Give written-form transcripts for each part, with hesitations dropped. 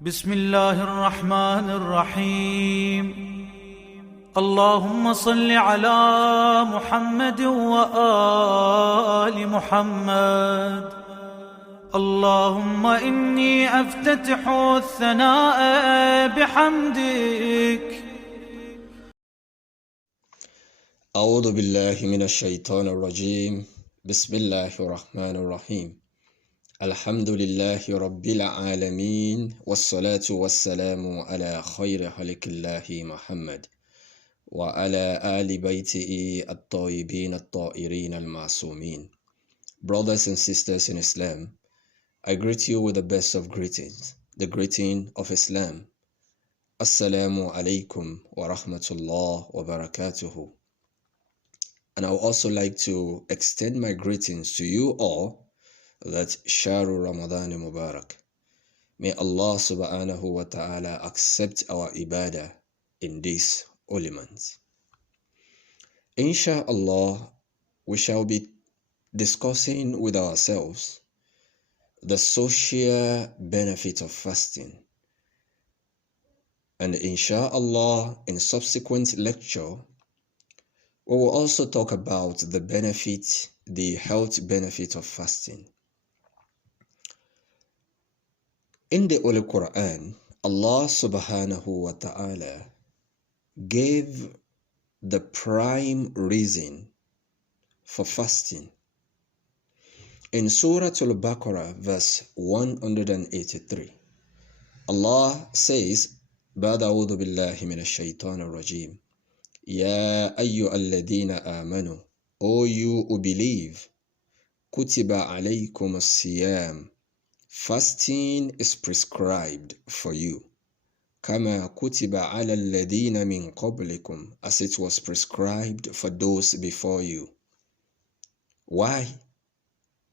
بسم الله الرحمن الرحيم. اللهم صل على محمد وآل محمد. اللهم إني أفتتح الثناء بحمدك. أعوذ بالله من الشيطان الرجيم. بسم الله الرحمن الرحيم. الحمد لله رب العالمين، والصلاة والسلام على خير خلق الله محمد وعلى آل بيته الطيبين الطاهرين المعصومين. Brothers and sisters in Islam, I greet you with the best of greetings, the greeting of Islam. Assalamu alaikum wa rahmatullah wa barakatuhu. And I would also like to extend my greetings to you all, that Shahru Ramadan Mubarak. May Allah subhanahu wa ta'ala accept our ibadah in this holy month. Insha'Allah, we shall be discussing with ourselves the social benefit of fasting. And insha'Allah, in subsequent lecture, we will also talk about the health benefit of fasting. In the Holy Quran, Allah subhanahu wa ta'ala gave the prime reason for fasting. In Surah Al-Baqarah, verse 183, Allah says, بعد أعوذ بالله من الشيطان الرجيم. يا أيها الذين آمنوا, O you who believe, كتب عليكم الصيام, fasting is prescribed for you. كما كتب على الذين من قبلكم, as it was prescribed for those before you. Why?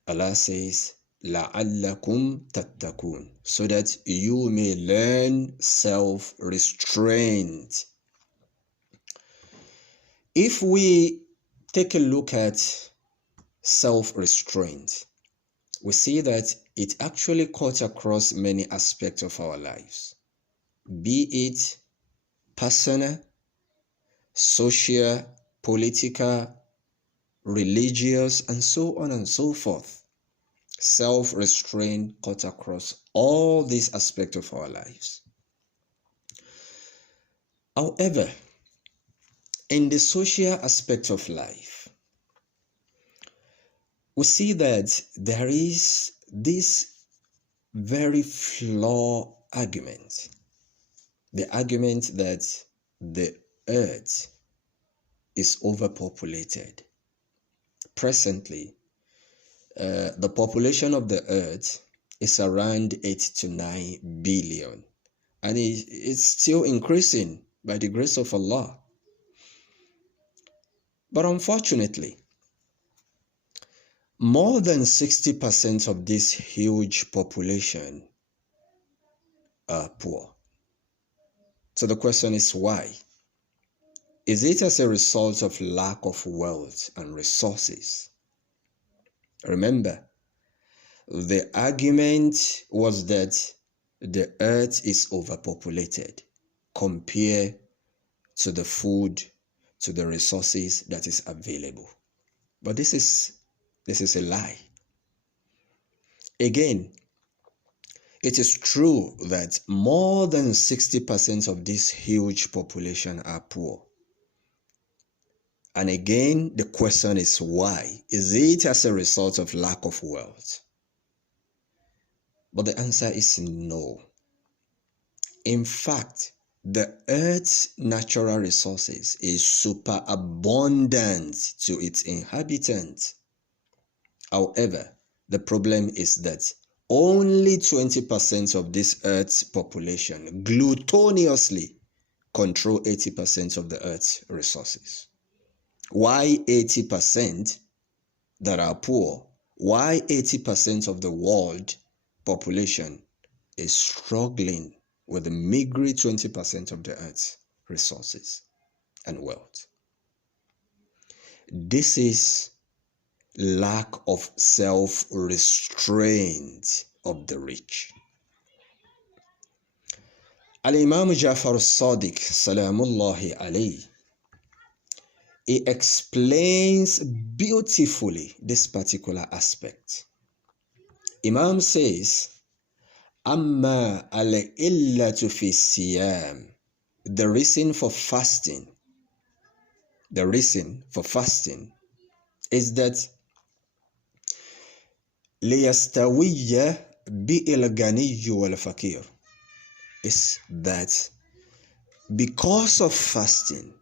Allah says, لعلكم تتقون, so that you may learn self-restraint. If we take a look at self-restraint, we see that it actually cuts across many aspects of our lives, be it personal, social, political, religious, and so on and so forth. Self-restraint cuts across all these aspects of our lives. However, in the social aspect of life, we see that there is this very flawed argument. The argument that the earth is overpopulated. Presently, the population of the earth is around 8 to 9 billion. And it's still increasing by the grace of Allah. But unfortunately, more than 60% of this huge population are poor. So the question is why? Is it as a result of lack of wealth and resources? Remember, the argument was that the earth is overpopulated compared to the food, to the resources that is available. But this is a lie. Again, it is true that more than 60% of this huge population are poor. And again, the question is why? Is it as a result of lack of wealth? But the answer is no. In fact, the earth's natural resources is super abundant to its inhabitants. However, the problem is that only 20% of this earth's population glutoniously control 80% of the earth's resources. Why 80% that are poor? Why 80% of the world population is struggling with the meager 20% of the earth's resources and wealth? This is lack of self-restraint of the rich. Al-Imam Ja'far al-Sadiq, salamullahi alayhi, he explains beautifully this particular aspect. Imam says, Amma al-illatu fi siyam, the reason for fasting is that liyastawiya bi'il ganiyyu wal fakir, is that because of fasting,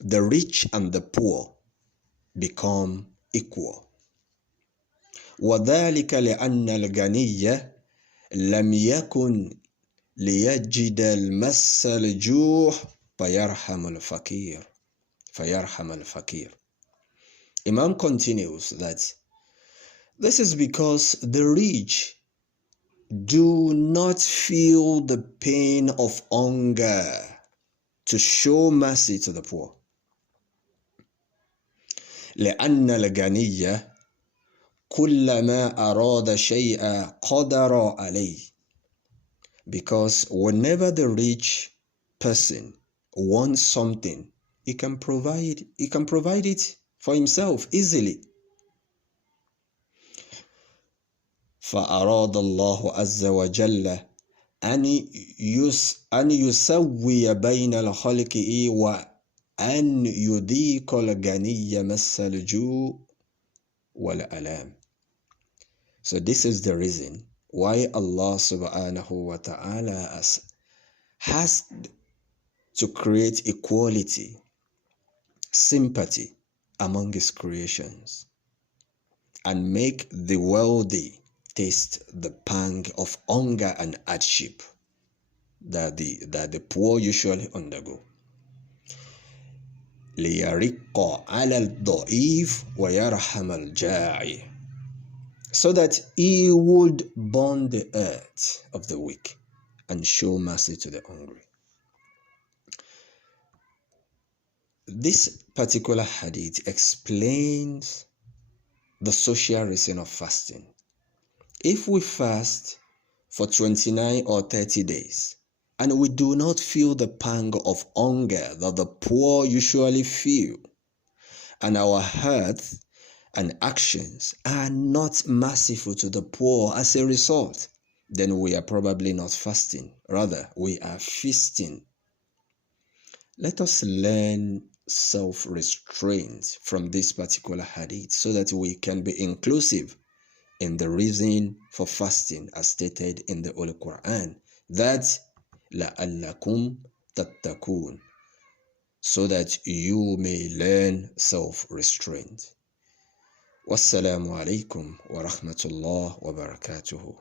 the rich and the poor become equal. وَذَلِكَ لِأَنَّ الْغَنِيَّ لَمْ يَكُنْ لِيَجِدَ الْمَسَّ الْجُوعَ فَيَرْحَمَ الْفَقِيرَ. Imam continues that this is because the rich do not feel the pain of hunger to show mercy to the poor. لأن الغني كلما أراد شيئا قدر عليه, because whenever the rich person wants something, he can provide it for himself easily. فأراد الله عز وجل أن يسوي بين الخلق وأن يذيق الغني مس الجوع والألام. So this is the reason why Allah subhanahu wa ta'ala has to create equality, sympathy among his creations, and make the wealthy taste the pang of hunger and hardship that the poor usually undergo. لِيَرِقَّ عَلَى الضَّعِيفِ وَيَرْحَمَ الْجَاعِ, so that he would burn the earth of the weak and show mercy to the hungry. This particular hadith explains the social reason of fasting. If we fast for 29 or 30 days and we do not feel the pang of hunger that the poor usually feel, and our hearts and actions are not merciful to the poor as a result, then we are probably not fasting. Rather, we are feasting. Let us learn self-restraint from this particular hadith so that we can be inclusive in the reason for fasting as stated in the Holy Quran, that لَعَلَّكُمْ تَتَّقُونَ, so that you may learn self-restraint. Wassalamu alaikum wa rahmatullah wa barakatuhu.